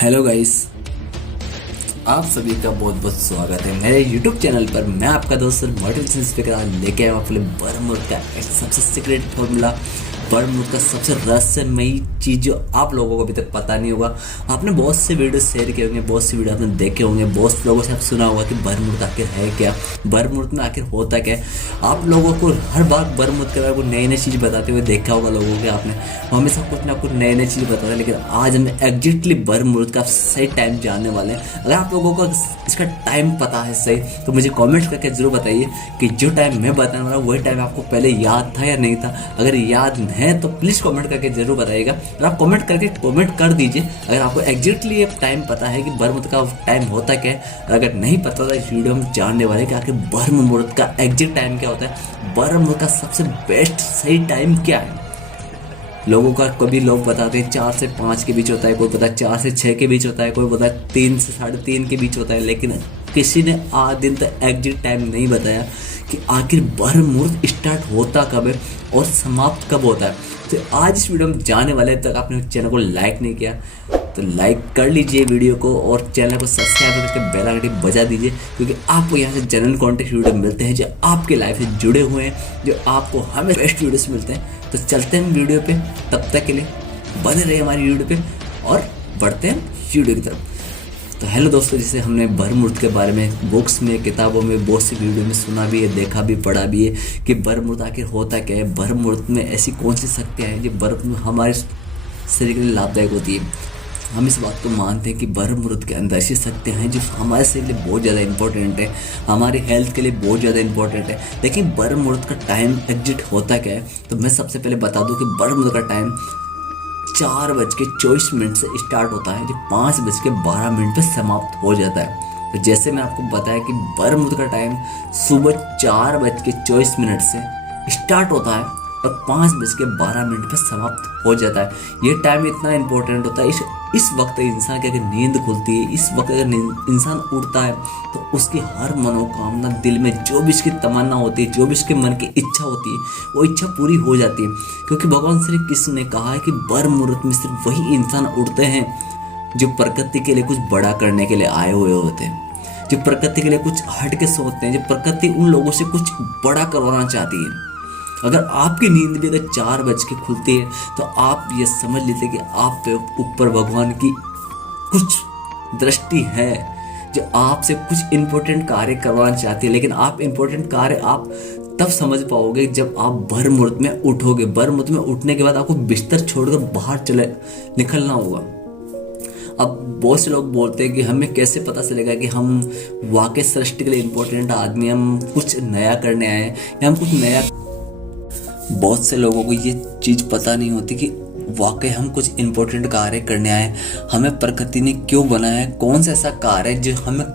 Hello guys, आप सभी का बहुत बहुत स्वागत है मेरे YouTube चैनल पर। मैं आपका दोस्त मोटिवेशन स्पीकर आज लेके आया हूँ अपने बर्मुड का एक सबसे सीक्रेट फॉर्मूला, बर्मुड का सबसे रहस्यमयी चीज़ जो आप लोगों को अभी तक पता नहीं होगा। आपने बहुत से वीडियो शेयर किए होंगे, बहुत से वीडियो आपने देखे होंगे, बहुत से लोगों से आप सुना होगा कि बर्मुड आखिर है क्या, बर्मुड में आखिर होता क्या है। आप लोगों को हर बार बर्मुड के बारे में नई नई चीज़ बताते हुए देखा होगा लोगों के, आपने हमेशा कुछ ना कुछ नई नई चीज़ बताते हैं। लेकिन आज हम एग्जैक्टली बर्मुड का सही टाइम जानने वाले हैं। अगर आप लोगों को इसका टाइम पता है सही, तो मुझे कमेंट करके ज़रूर बताइए कि जो टाइम मैं बताने वाला वही टाइम आपको पहले याद था या नहीं था। अगर याद है तो प्लीज़ कमेंट करके ज़रूर बताइएगा। और आप कमेंट कर दीजिए अगर आपको एग्जैक्टली ये टाइम पता है कि बर्मुड का टाइम होता क्या है। अगर नहीं पता तो इस वीडियो में जानने वाले कि आखिर बर्मुड का एग्जैक्ट टाइम क्या होता है, बर्मुड का सबसे बेस्ट सही टाइम क्या है। लोगों का कभी लोग बताते हैं 4 से 5 के बीच होता है, कोई पता 4 से 6 के बीच होता है, कोई पता 3 से 3:30 के बीच होता है। लेकिन किसी ने आज दिन तक एग्जैक्ट टाइम नहीं बताया कि आखिर बर्मुड स्टार्ट होता कब है और समाप्त कब होता है। तो आज इस वीडियो में जाने वाले तक आपने चैनल को लाइक नहीं किया तो लाइक कर लीजिए वीडियो को, और चैनल को सब्सक्राइब करके बेल आइकन बजा दीजिए, क्योंकि आपको यहाँ से जनरल कॉन्टेंट वीडियो मिलते हैं जो आपके लाइफ से जुड़े हुए हैं, जो आपको हमें बेस्ट वीडियोस मिलते हैं। तो चलते हैं वीडियो पे, तब तक के लिए बने रहे हमारी वीडियो पे और बढ़ते हैं वीडियो की तरफ। तो हेलो दोस्तों, जैसे हमने बर्मुड के बारे में बुक्स में, किताबों में, बहुत सी वीडियो में सुना भी है, देखा भी, पढ़ा भी है कि बर्मुड आखिर होता क्या है, बर्मुड में ऐसी कौन सी शक्तियाँ हैं जो बर्मुड हमारे शरीर के लिए लाभदायक होती है। हम इस बात को मानते हैं कि बर्मुड के अंदर ऐसी शक्तियाँ हैं जो हमारे शरीर के लिए बहुत ज़्यादा इंपॉर्टेंट है, हमारी हेल्थ के लिए बहुत ज़्यादा इंपॉर्टेंट है। लेकिन बर्मुड का टाइम एग्जिट होता क्या है, तो मैं सबसे पहले बता दूं कि बर्मुड का टाइम 4:24 से स्टार्ट होता है, जो 5:12 पर समाप्त हो जाता है। तो जैसे मैं आपको बताया कि बर्मुड का टाइम सुबह 4:24 से स्टार्ट होता है और 5:12 पर समाप्त हो जाता है। ये टाइम इतना इंपॉर्टेंट होता है। इस वक्त इंसान की अगर नींद खुलती है, इस वक्त अगर इंसान उठता है, तो उसकी हर मनोकामना, दिल में जो भी इसकी तमन्ना होती है, जो भी इसके मन की इच्छा होती है, वो इच्छा पूरी हो जाती है। क्योंकि भगवान श्री कृष्ण ने कहा है कि बर्मुहूर्त में सिर्फ वही इंसान उठते हैं जो प्रकृति के लिए कुछ बड़ा करने के लिए आए हुए होते हैं, जो प्रकृति के लिए कुछ हट के सोचते हैं, जो प्रकृति उन लोगों से कुछ बड़ा करवाना चाहती है। अगर आपकी नींद भी अगर 4 बज के खुलती है, तो आप ये समझ लीजिए कि आप पे ऊपर भगवान की कुछ दृष्टि है जो आपसे कुछ इम्पोर्टेंट कार्य करवाना चाहती है। लेकिन आप इम्पोर्टेंट कार्य आप तब समझ पाओगे जब आप बर्मुहूर्त में उठोगे। बर्मुहूर्त में उठने के बाद आपको बिस्तर छोड़कर बाहर निकलना होगा। अब बहुत से लोग बोलते हैं कि हमें कैसे पता चलेगा कि हम वाकई सृष्टि के लिए इम्पोर्टेंट आदमी, हम कुछ नया करने आए हैं या हम कुछ नया। बहुत से लोगों को ये चीज़ पता नहीं होती कि वाकई हम कुछ इम्पोर्टेंट कार्य करने आए, हमें प्रकृति ने क्यों बनाया है, कौन सा ऐसा कार्य है जो हमें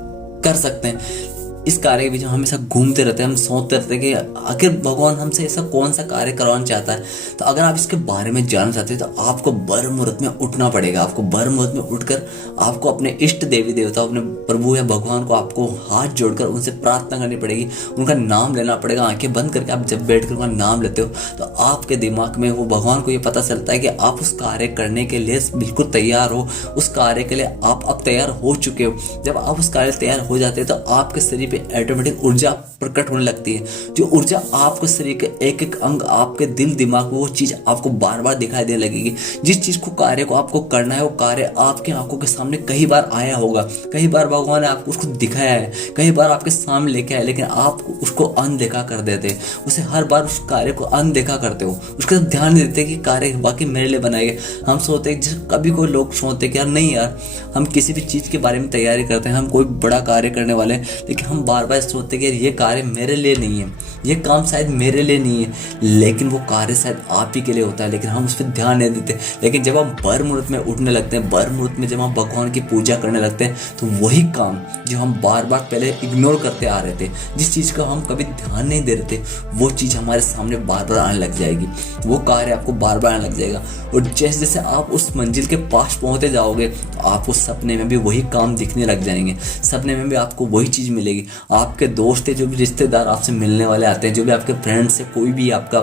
कर सकते हैं। इस कार्य के बीच हम हमेशा घूमते रहते हैं, हम सोचते रहते हैं कि आखिर भगवान हमसे ऐसा कौन सा कार्य करवाना चाहता है। तो अगर आप इसके बारे में जानना चाहते हैं तो आपको बर्मुहूर्त में उठना पड़ेगा। आपको बर्मुहूर्त में उठकर आपको अपने इष्ट देवी देवता, अपने प्रभु या भगवान को आपको हाथ जोड़कर उनसे प्रार्थना करनी पड़ेगी, उनका नाम लेना पड़ेगा। आंखें बंद करके आप जब बैठ कर उनका नाम लेते हो तो आपके दिमाग में वो भगवान को ये पता चलता है कि आप उस कार्य करने के लिए बिल्कुल तैयार हो, उस कार्य के लिए आप अब तैयार हो चुके हो। जब आप उस कार्य तैयार हो जाते हैं तो आपके शरीर ऑटोमेटिक ऊर्जा प्रकट होने लगती है। जो ऊर्जा आपको शरीर के एक एक अंग, आपके दिल दिमाग में वो चीज आपको बार बार दिखाई देने लगेगी। जिस चीज को कार्य को आपको करना है, वो कार्य आपकी आंखों के सामने कई बार आया होगा, कई बार भगवान ने आपको उसको दिखाया है, कई बार आपके सामने लेके आया, लेकिन आप उसको अनदेखा कर देते हैं। उसे हर बार उस कार्य को अनदेखा करते हो, उसका ध्यान नहीं देते कि कार्य वाकई मेरे लिए बनाया गया। हम सोचते हैं, जैसे कभी कोई लोग सोचते कि यार नहीं यार, हम किसी भी चीज के बारे में तैयारी करते हैं, हम कोई बड़ा कार्य करने वाले हैं, लेकिन हम बार बार सोचते कि ये कार्य मेरे लिए नहीं है, ये काम शायद मेरे लिए नहीं है, लेकिन वो कार्य शायद आप ही के लिए होता है, लेकिन हम उस पर ध्यान नहीं देते। लेकिन जब हम बर्मुहूर्त में उठने लगते हैं, बर्मुहूर्त में जब हम भगवान की पूजा करने लगते हैं, तो वही काम जो हम बार बार पहले इग्नोर करते आ रहे थे, जिस चीज़ का हम कभी ध्यान नहीं दे रहे थे, वो चीज़ हमारे सामने बार बार आने लग जाएगी, वो कार्य आपको बार बार आने लग जाएगा। और जैसे जैसे आप उस मंजिल के पास पहुँचते जाओगे, तो आपको सपने में भी वही काम दिखने लग जाएंगे, सपने में भी आपको वही चीज़ मिलेगी। आपके दोस्त है, जो भी रिश्तेदार आपसे मिलने वाले आते हैं, जो भी आपके फ्रेंड्स है, कोई भी आपका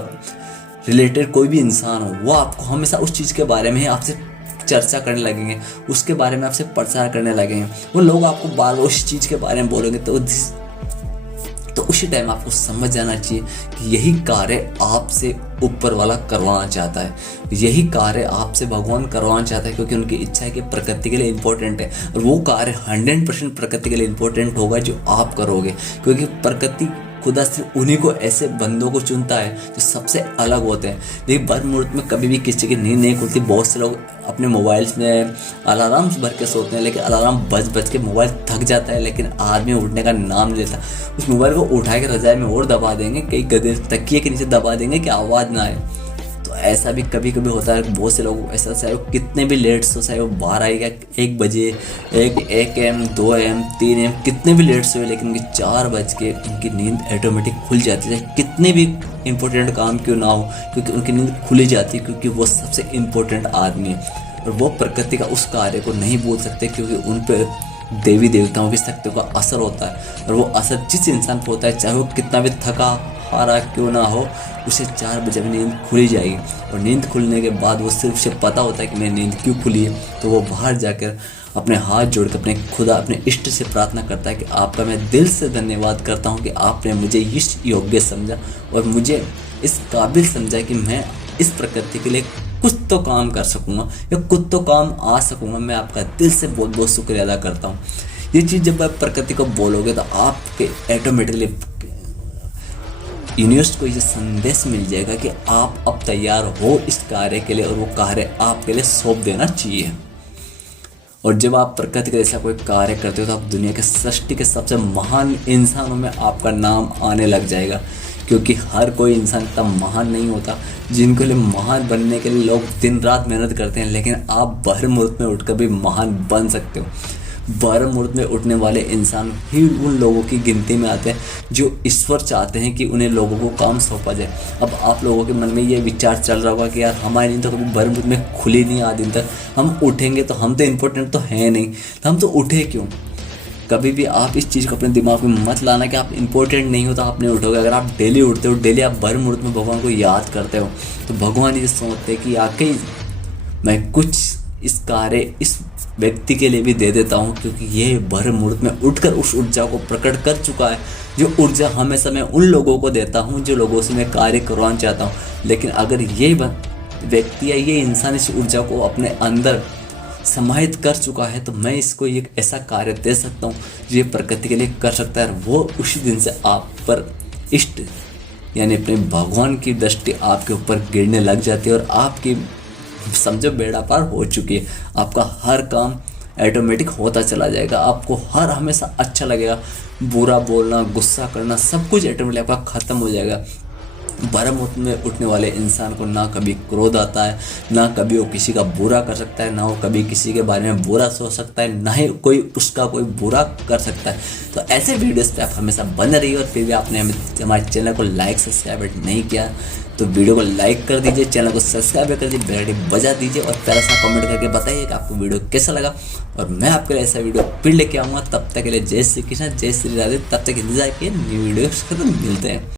रिलेटेड कोई भी इंसान हो, वो आपको हमेशा उस चीज़ के बारे में आपसे चर्चा करने लगेंगे, उसके बारे में आपसे प्रचार करने लगेंगे, वो लोग आपको बार बार उस चीज़ के बारे में बोलेंगे, तो उसी टाइम आपको समझ जाना चाहिए कि यही कार्य आपसे ऊपर वाला करवाना चाहता है, यही कार्य आपसे भगवान करवाना चाहता है, क्योंकि उनकी इच्छा है कि प्रकृति के लिए इम्पोर्टेंट है। और वो कार्य 100% प्रकृति के लिए इम्पोर्टेंट होगा जो आप करोगे, क्योंकि प्रकृति खुदा सिर्फ उन्हीं को, ऐसे बंदों को चुनता है जो सबसे अलग होते हैं। लेकिन भर मुहूर्त में कभी भी किसी की नींद नहीं खुलती। बहुत से लोग अपने मोबाइल्स में अलार्म भर के सोते हैं, लेकिन अलार्म बज के मोबाइल थक जाता है, लेकिन आदमी उठने का नाम नहीं लेता। उस मोबाइल को उठा के रजाई में और दबा देंगे, कई गदे तकिए के नीचे दबा देंगे कि आवाज़ ना आए। तो ऐसा भी कभी कभी होता है। बहुत से लोग ऐसा, चाहे वो कितने भी लेट सो, चाहे वो 12 या 1 बजे, 1 AM, 2 AM, 3 AM, कितने भी लेट सोए, लेकिन उनकी 4 बज के उनकी नींद ऑटोमेटिक खुल जाती है, कितने भी इंपॉर्टेंट काम क्यों ना हो, क्योंकि उनकी नींद खुली जाती है, क्योंकि वो सबसे इम्पोर्टेंट आदमी है। और वो प्रकृति का उस कार्य को नहीं बोल सकते, क्योंकि उन पर देवी देवताओं की शक्तियों का असर होता है। और वो असर जिस इंसान पर होता है, चाहे वो कितना भी थका हारा क्यों ना हो, उसे 4 बजे में नींद खुली जाएगी। और नींद खुलने के बाद वो सिर्फ उसे पता होता है कि मेरी नींद क्यों खुली है, तो वो बाहर जाकर अपने हाथ जोड़कर अपने खुदा, अपने इष्ट से प्रार्थना करता है कि आपका मैं दिल से धन्यवाद करता हूँ कि आपने मुझे इस योग्य समझा और मुझे इस काबिल समझा कि मैं इस प्रकृति के लिए कुछ तो काम कर सकूँगा या कुछ तो काम आ सकूँगा। मैं आपका दिल से बहुत बहुत शुक्रिया अदा करता हूँ। ये चीज़ जब आप प्रकृति को बोलोगे तो आपके ऑटोमेटिकली यूनिवर्स को ये संदेश मिल जाएगा कि आप अब तैयार हो इस कार्य के लिए, और वो कार्य आपके लिए सौंप देना चाहिए। और जब आप प्रकृति के जैसा कोई कार्य करते हो तो आप दुनिया के सृष्टि के सबसे महान इंसानों में आपका नाम आने लग जाएगा, क्योंकि हर कोई इंसान इतना महान नहीं होता। जिनके लिए महान बनने के लिए लोग दिन रात मेहनत करते हैं, लेकिन आप ब्रह्म मुहूर्त में उठकर भी महान बन सकते हो। ब्रह्म मुहूर्त में उठने वाले इंसान ही उन लोगों की गिनती में आते हैं जो ईश्वर चाहते हैं कि उन्हें लोगों को काम सौंपा जाए। अब आप लोगों के मन में ये विचार चल रहा होगा कि यार हमारी नींद तो कभी ब्रह्म मुहूर्त में खुली नहीं आज दिन तक, हम उठेंगे तो हम तो इम्पोर्टेंट तो हैं नहीं, तो हम तो उठे क्यों। कभी भी आप इस चीज़ को अपने दिमाग में मत लाना कि आप इंपॉर्टेंट नहीं हो तो आप नहीं उठोगे। अगर आप डेली उठते हो, डेली आप ब्रह्म मुहूर्त में भगवान को याद करते हो, तो भगवान ये सोचते हैं कि आके मैं कुछ इस कार्य इस व्यक्ति के लिए भी दे देता हूँ, क्योंकि ये ब्रह्म मुहूर्त में उठकर उस ऊर्जा को प्रकट कर चुका है, जो ऊर्जा हमेशा मैं उन लोगों को देता हूँ जो लोगों से मैं कार्य करवाना चाहता हूँ। लेकिन अगर ये व्यक्ति या ये इंसान इस ऊर्जा को अपने अंदर समाहित कर चुका है, तो मैं इसको एक ऐसा कार्य दे सकता हूँ जो ये प्रकृति के लिए कर सकता है। वो उसी दिन से आप पर इष्ट यानी अपने भगवान की दृष्टि आपके ऊपर गिरने लग जाती है, और आपकी समझो बेड़ा पार हो चुकी है। आपका हर काम ऑटोमेटिक होता चला जाएगा, आपको हर हमेशा अच्छा लगेगा। बुरा बोलना, गुस्सा करना, सब कुछ ऑटोमेटिक आपका ख़त्म हो जाएगा। ब्रह्म मुहूर्त में उठने वाले इंसान को ना कभी क्रोध आता है, ना कभी वो किसी का बुरा कर सकता है, ना वो कभी किसी के बारे में बुरा सोच सकता है, ना ही कोई उसका कोई बुरा कर सकता है। तो ऐसे वीडियोस पे आप हमेशा बने रहिए। और फिर भी आपने हमारे चैनल को लाइक सब्सक्राइब नहीं किया तो वीडियो को लाइक कर दीजिए, चैनल को सब्सक्राइब कर दीजिए, बेल आइकन बजा दीजिए और प्यारा सा कमेंट करके बताइए कि आपको वीडियो कैसा लगा। और मैं आपके लिए ऐसा वीडियो फिर लेके आऊँगा। तब तक के लिए जय श्री कृष्ण, जय श्री राधे। तब तक इंतजार किए, न्यू वीडियो मिलते हैं।